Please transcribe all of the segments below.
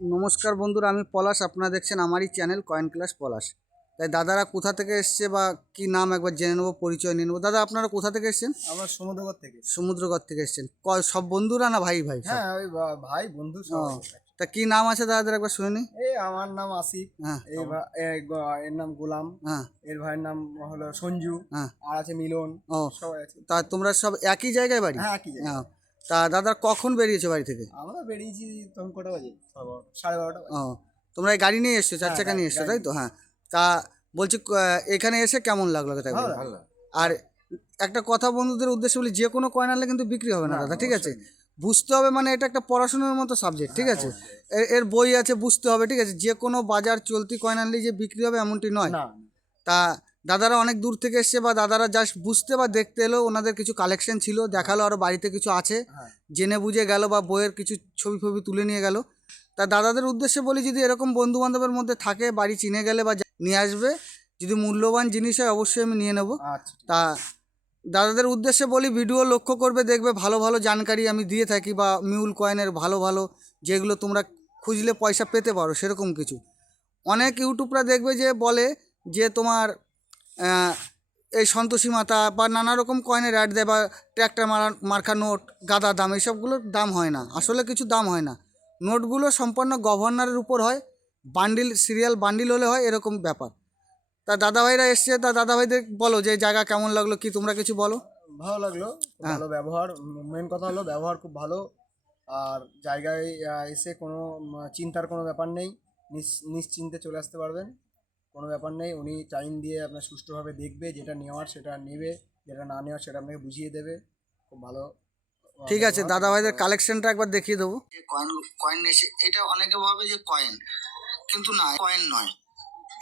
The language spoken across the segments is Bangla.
নমস্কার বন্ধুরা আমি পলাশ। আপনারা দেখছেন আমারই চ্যানেল কয়েন ক্লাস পলাশ। তাই দাদারা কোথা থেকে এসছে বা কি নাম একবার জেনে নেব পরিচয় নিয়ে নেব। দাদা আপনারা কোথা থেকে এসছেন? আমরা সমুদ্রগর থেকে সমুদ্রগড় থেকে এসছেন। সব বন্ধুরা না ভাই ভাই হ্যাঁ ওই ভাই বন্ধু। তা কি নাম আছে দাদাদের একবার শুনে নিই? এই আমার নাম আসিফ হ্যাঁ। এর নাম গোলাম হ্যাঁ। এর ভাইয়ের নাম হলো সঞ্জু হ্যাঁ। আর আছে মিলন ও সবাই আছে। তা তোমরা সব একই জায়গায় বাড়ি? হ্যাঁ কি হ্যাঁ। তা দাদা কখন বেরিয়েছো বাড়ি থেকে? আমরা বেরিয়েছি তখন কটা বাজে? সাড়ে বারোটা ও তোমরা এই গাড়ি নিয়ে এসছো চার হ্যাঁ, চাকা নিয়ে এসছো তাই তো? হ্যাঁ। তা বলছি এখানে এসে কেমন লাগল তাই ভালো আর একটা কথা বন্ধুদের উদ্দেশ্যে বলি যে কোনো কয়েন আনলে কিন্তু বিক্রি হবে না দাদা ঠিক আছে? বুঝতে হবে মানে এটা একটা পড়াশোনার মতো সাবজেক্ট ঠিক আছে? এর- এর বই আছে বুঝতে হবে ঠিক আছে? যে কোনো বাজার চলতি কয়েন আনলেই যে বিক্রি হবে এমনটি নয়। তা দাদারা অনেক দূর থেকে এসছে বা দাদারা জাস্ট বুঝতে বা দেখতে এলো ওনাদের কিছু কালেকশন ছিল দেখাল আরও বাড়িতে কিছু আছে। হ্যাঁ। জেনে বুঝে গেল বা বইয়ের কিছু ছবি ফবি তুলে নিয়ে গেল। তা দাদাদের উদ্দেশ্যে বলি যদি এরকম বন্ধু বান্ধবের মধ্যে থাকে বাড়ি চিনে গেলে বা নিয়ে আসবে যদি মূল্যবান জিনিস হয় অবশ্যই আমি নিয়ে নেব। আচ্ছা। তা দাদাদের উদ্দেশ্যে বলি ভিডিও লক্ষ্য করবে দেখবে ভালো ভালো জানকারি আমি দিয়ে থাকি বা মিউল কয়েনের ভালো ভালো যেগুলো তোমরা খুঁজলে পয়সা পেতে পারো সেরকম কিছু। অনেক ইউটিউবরা দেখবে যে বলে যে তোমার এই সন্তোষী মাতা বা নানা রকম কয়েনের অ্যাড দেয় বা ট্র্যাক্টর মারা মার্কা নোট গাদা দাম এইসবগুলোর দাম হয় না। আসলে কিছু দাম হয় না। নোটগুলো সম্পূর্ণ গভর্নরের উপর হয়। বান্ডিল সিরিয়াল বান্ডিল হলে হয় এরকম ব্যাপার। তা দাদাভাইরা এসছে তা দাদাভাইদের বলো যে জায়গা কেমন লাগল কি তোমরা কিছু বলো? ভালো লাগল হ্যাঁ। ভালো ব্যবহার। মেন কথা হলো ব্যবহার খুব ভালো। আর জায়গায় এসে কোনো চিন্তার কোনো ব্যাপার নেই। নিশ্চিন্তে চলে আসতে পারবেন। কোনো ব্যাপার নেই উনি টাইম দিয়ে আপনার সুষ্ঠুভাবে দেখবে যেটা নেওয়ার সেটা নেবে যেটা না নেওয়ার সেটা আপনাকে বুঝিয়ে দেবে। খুব ভালো। ঠিক আছে দাদাভাইদের কালেকশনটা একবার দেখিয়ে দেবো। কয়েন কয়েন এসে এটা অনেকে ভাবে যে কয়েন কিন্তু না কয়েন নয়।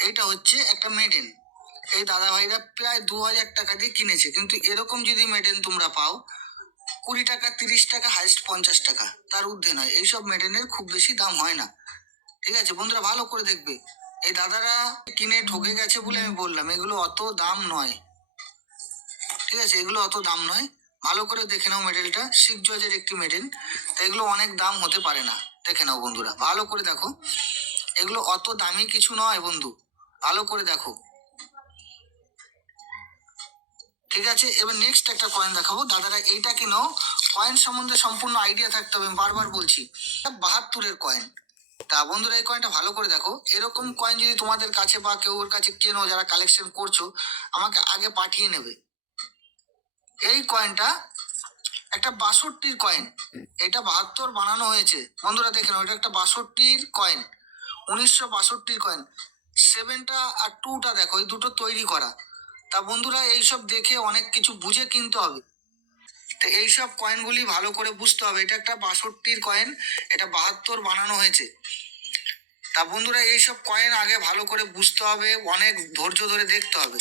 এটা হচ্ছে একটা মেডেন এই দাদাভাইরা প্রায় দু হাজার টাকা দিয়ে কিনেছে কিন্তু এরকম যদি মেডেন তোমরা পাও কুড়ি টাকা তিরিশ টাকা হাইস্ট পঞ্চাশ টাকা। তার ঊর্ধ্বে নয়। এইসব মেডেনের খুব বেশি দাম হয় না। ঠিক আছে বন্ধুরা ভালো করে দেখবে। এই দাদারা কিনে ঠকে গেছে বলে আমি বললাম, এগুলো অত দাম নয়। ঠিক আছে, এগুলো অত দাম নয়। ভালো করে দেখে নাও মেডেলটা, শিখ জজের একটি মেডেল। তা এগুলো অনেক দাম হতে পারে না, দেখে নাও বন্ধুরা। ভালো করে দেখো। এগুলো অত দামি কিছু নয় বন্ধু, ভালো করে দেখো। ঠিক আছে, এবার নেক্সট একটা কয়েন দেখাবো। দাদারা, এইটা কিনো কয়েন সম্বন্ধে সম্পূর্ণ আইডিয়া থাকতে হবে বারবার বলছি। বাহাত্তরের কয়েন তা বন্ধুরা এই কয়েনটা ভালো করে দেখো। এরকম কয়েন যদি তোমাদের কাছে বা কেউ ওর কাছে কেনো, যারা কালেকশন করছ, আমাকে আগে পাঠিয়ে নেবে। এই কয়েনটা একটা বাষট্টির কয়েন এটা বাহাত্তর বানানো হয়েছে। বন্ধুরা দেখে নাও, এটা একটা বাষট্টির কয়েন উনিশশো বাষট্টির কয়েন সেভেনটা আর টুটা দেখো, এই দুটো তৈরি করা। তা বন্ধুরা এইসব দেখে অনেক কিছু বুঝে কিনতে হবে। তো এইসব কয়েনগুলি ভালো করে বুঝতে হবে। এটা একটা বাষট্টির কয়েন এটা বাহাত্তর বানানো হয়েছে। তা বন্ধুরা, এইসব কয়েন আগে ভালো করে বুঝতে হবে, অনেক ধৈর্য ধরে দেখতে হবে।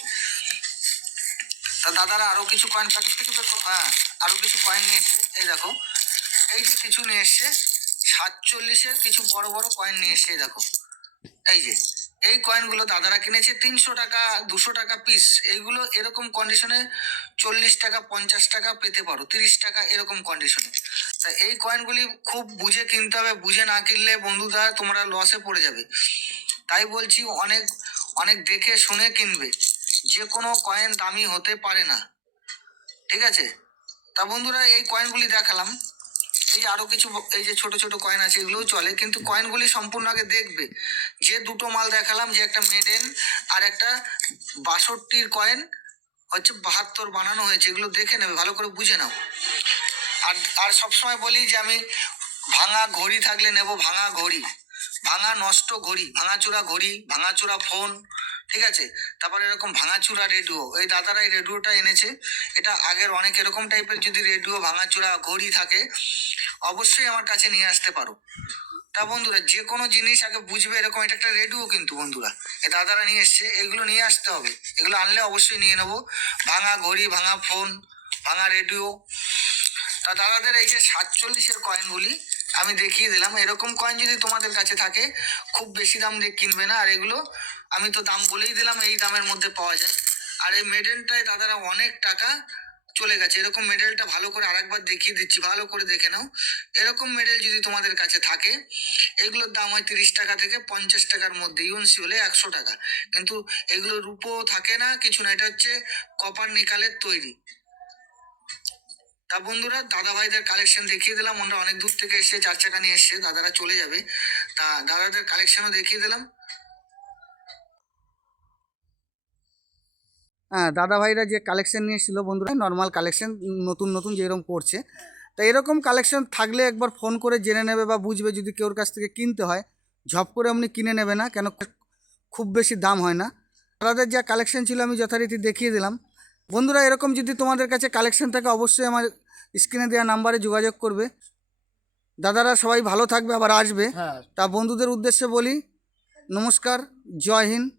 তা দাদারা আরও কিছু কয়েন প্যাকেট থেকে হ্যাঁ আরও কিছু কয়েন নিয়ে এসছে। এই দেখো, এই যে কিছু নিয়ে এসছে, সাতচল্লিশের কিছু বড় বড় কয়েন নিয়ে এসছে দেখো। এই যে, এই কয়েনগুলো দাদারা কিনেছে, তিনশো টাকা, দুশো টাকা পিস এইগুলো এরকম কন্ডিশনে চল্লিশ টাকা, পঞ্চাশ টাকা পেতে পারো, তিরিশ টাকা এরকম কন্ডিশনে তা এই কয়েনগুলি খুব বুঝে কিনতে হবে, বুঝে না কিনলে বন্ধুরা তোমরা লসে পড়ে যাবে। তাই বলছি অনেক অনেক দেখে শুনে কিনবে। যে কোনো কয়েন দামি হতে পারে না। ঠিক আছে? তা বন্ধুরা এই কয়েনগুলি দেখালাম। এই যে আরও কিছু এই যে ছোট ছোট কয়েন আছে, এগুলোও চলে। কিন্তু কয়েনগুলি সম্পূর্ণ আগে দেখবে। যে দুটো মাল দেখালাম, যে একটা মেডেন আর একটা বাষট্টির কয়েন হচ্ছে বাহাত্তর বানানো হয়েছে, এগুলো দেখে নেবে, ভালো করে বুঝে নাও। আর আর সবসময় বলি যে আমি ভাঙা ঘড়ি থাকলে নেব ভাঙা ঘড়ি। ভাঙা নষ্ট ঘড়ি, ভাঙাচোরা ঘড়ি, ভাঙাচোরা ফোন, ঠিক আছে? তারপরে এরকম ভাঙাচুরা রেডিও, এই দাদারা এই রেডিওটা এনেছে। এটা আগের অনেক এরকম টাইপের যদি রেডিও, ভাঙাচুরা ঘড়ি থাকে, অবশ্যই আমার কাছে নিয়ে আসতে পারো। তা বন্ধুরা, যে কোনো জিনিস আগে বুঝবে, এরকম এটা একটা রেডিও কিন্তু বন্ধুরা। এ দাদারা নিয়ে এসছে, এগুলো নিয়ে আসতে হবে। এগুলো আনলে অবশ্যই নিয়ে নেব। ভাঙা ঘড়ি, ভাঙা ফোন, ভাঙা রেডিও। তা দাদাদের এই যে সাতচল্লিশের কয়েনগুলি আমি দেখিয়ে দিলাম। এরকম কয়েন যদি তোমাদের কাছে থাকে, খুব বেশি দাম দিয়ে কিনবে না। আর এগুলো আমি তো দাম বলেই দিলাম, এই দামের মধ্যে পাওয়া যায়। আর এই মেডেনটায় দাদারা অনেক টাকা চলে গেছে। এরকম মেডেলটা ভালো করে আরেকবার দেখিয়ে দিচ্ছি, ভালো করে দেখে নাও। এরকম মেডেল যদি তোমাদের কাছে থাকে, এগুলোর দাম হয় তিরিশ টাকা থেকে পঞ্চাশ টাকার মধ্যে ইউএনসি হলে একশো টাকা। কিন্তু এগুলো রূপো থাকে না, কিছু না, এটা হচ্ছে কপার নিকালের তৈরি। তা বন্ধুরা দাদা ভাইদের কালেকশন দেখিয়ে দিলাম ওনারা অনেক দূর থেকে এসে চার চাকা নিয়ে এসছে, দাদারা চলে যাবে। তা দাদাদের কালেকশনও দেখিয়ে দিলাম। হ্যাঁ দাদা ভাইরা যে কালেকশন নিয়ে এসেছিল বন্ধুরা নর্মাল কালেকশন নতুন নতুন যেরকম করছে। তা এরকম কালেকশন থাকলে একবার ফোন করে জেনে নেবে বা বুঝবে যদি কেউর কাছ থেকে কিনতে হয়। ঝপ করে এমনি কিনে নেবে না কেন খুব বেশি দাম হয় না। দাদাদের যা কালেকশন ছিল আমি যথারীতি দেখিয়ে দিলাম। বন্ধুরা এরকম যদি তোমাদের কাছে কালেকশন থাকে অবশ্যই আমার স্ক্রিনে দেওয়া নাম্বারে যোগাযোগ করবে। দাদারা সবাই ভালো থাকবে আবার আসবে। হ্যাঁ। তা বন্ধুদের উদ্দেশ্যে বলি নমস্কার জয় হিন্দ।